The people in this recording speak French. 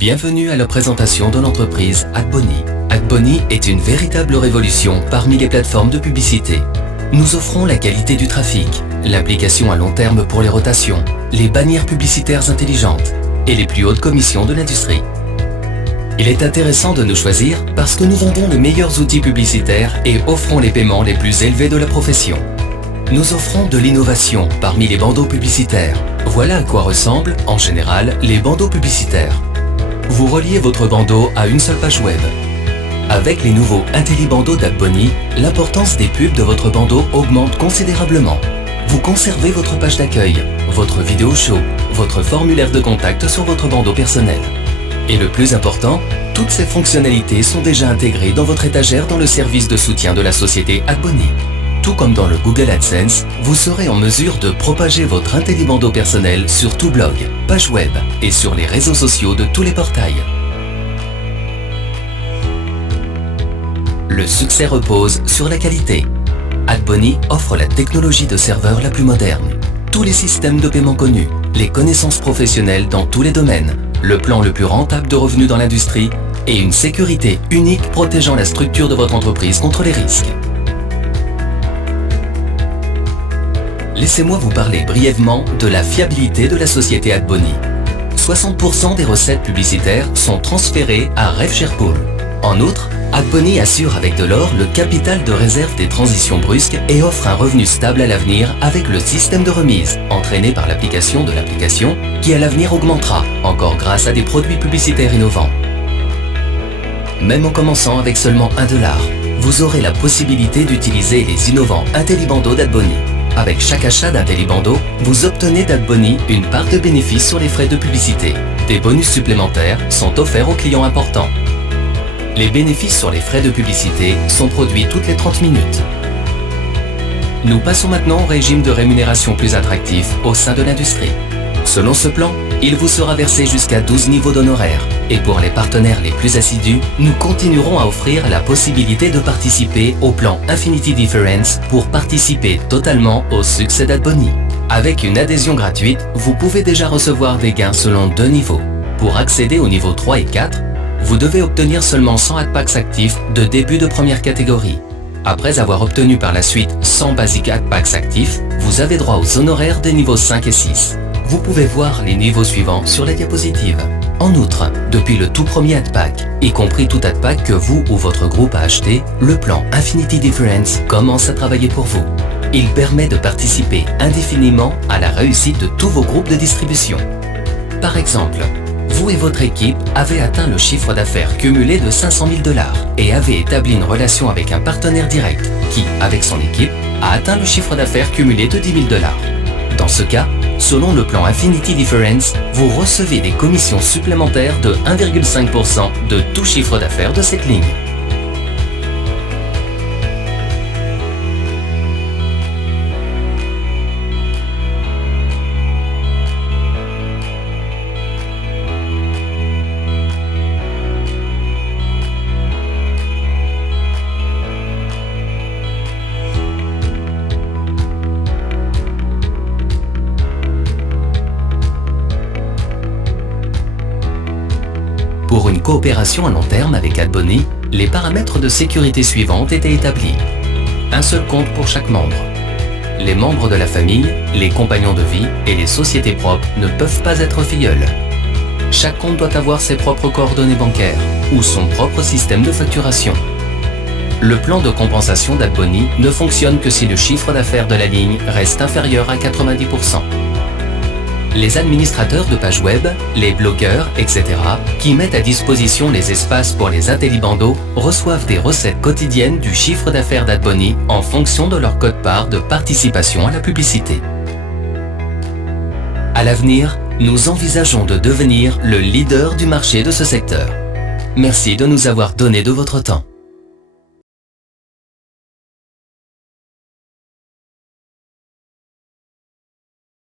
Bienvenue à la présentation de l'entreprise Adbony. Adbony est une véritable révolution parmi les plateformes de publicité. Nous offrons la qualité du trafic, l'application à long terme pour les rotations, les bannières publicitaires intelligentes et les plus hautes commissions de l'industrie. Il est intéressant de nous choisir parce que nous vendons les meilleurs outils publicitaires et offrons les paiements les plus élevés de la profession. Nous offrons de l'innovation parmi les bandeaux publicitaires. Voilà à quoi ressemblent, en général, les bandeaux publicitaires. Vous reliez votre bandeau à une seule page web. Avec les nouveaux IntelliBandeaux d'Adbony, l'importance des pubs de votre bandeau augmente considérablement. Vous conservez votre page d'accueil, votre vidéo show, votre formulaire de contact sur votre bandeau personnel. Et le plus important, toutes ces fonctionnalités sont déjà intégrées dans votre étagère dans le service de soutien de la société Adbony. Tout comme dans le Google AdSense, vous serez en mesure de propager votre IntelliBandeau personnel sur tout blog, page web et sur les réseaux sociaux de tous les portails. Le succès repose sur la qualité. Adbony offre la technologie de serveur la plus moderne, tous les systèmes de paiement connus, les connaissances professionnelles dans tous les domaines, le plan le plus rentable de revenus dans l'industrie et une sécurité unique protégeant la structure de votre entreprise contre les risques. Laissez-moi vous parler brièvement de la fiabilité de la société Adbony. 60% des recettes publicitaires sont transférées à RevSharePool. En outre, Adbony assure avec de l'or le capital de réserve des transitions brusques et offre un revenu stable à l'avenir avec le système de remise, entraîné par l'application de l'application, qui à l'avenir augmentera, encore grâce à des produits publicitaires innovants. Même en commençant avec seulement $1, vous aurez la possibilité d'utiliser les innovants IntelliBandeaux d'Adbony. Avec chaque achat d'IntelliBandeau, vous obtenez d'Adbony une part de bénéfice sur les frais de publicité. Des bonus supplémentaires sont offerts aux clients importants. Les bénéfices sur les frais de publicité sont produits toutes les 30 minutes. Nous passons maintenant au régime de rémunération plus attractif au sein de l'industrie. Selon ce plan, il vous sera versé jusqu'à 12 niveaux d'honoraires. Et pour les partenaires les plus assidus, nous continuerons à offrir la possibilité de participer au plan Infinity Difference pour participer totalement au succès d'Adbony. Avec une adhésion gratuite, vous pouvez déjà recevoir des gains selon 2 niveaux. Pour accéder au niveau 3 et 4, vous devez obtenir seulement 100 AdPacks actifs de début de première catégorie. Après avoir obtenu par la suite 100 Basic AdPacks actifs, vous avez droit aux honoraires des niveaux 5 et 6. Vous pouvez voir les niveaux suivants sur la diapositive. En outre, depuis le tout premier AdPack, y compris tout AdPack que vous ou votre groupe a acheté, le plan Infinity Difference commence à travailler pour vous. Il permet de participer indéfiniment à la réussite de tous vos groupes de distribution. Par exemple, vous et votre équipe avez atteint le chiffre d'affaires cumulé de $500 000 et avez établi une relation avec un partenaire direct qui, avec son équipe, a atteint le chiffre d'affaires cumulé de $10 000. Dans ce cas, selon le plan Infinity Difference, vous recevez des commissions supplémentaires de 1,5% de tout chiffre d'affaires de cette ligne. Pour une coopération à long terme avec Adbony, les paramètres de sécurité suivants ont été établis. Un seul compte pour chaque membre. Les membres de la famille, les compagnons de vie et les sociétés propres ne peuvent pas être filleuls. Chaque compte doit avoir ses propres coordonnées bancaires ou son propre système de facturation. Le plan de compensation d'Adbony ne fonctionne que si le chiffre d'affaires de la ligne reste inférieur à 90%. Les administrateurs de pages web, les blogueurs, etc., qui mettent à disposition les espaces pour les IntelliBandeaux reçoivent des recettes quotidiennes du chiffre d'affaires d'Adbony en fonction de leur quote-part de participation à la publicité. À l'avenir, nous envisageons de devenir le leader du marché de ce secteur. Merci de nous avoir donné de votre temps.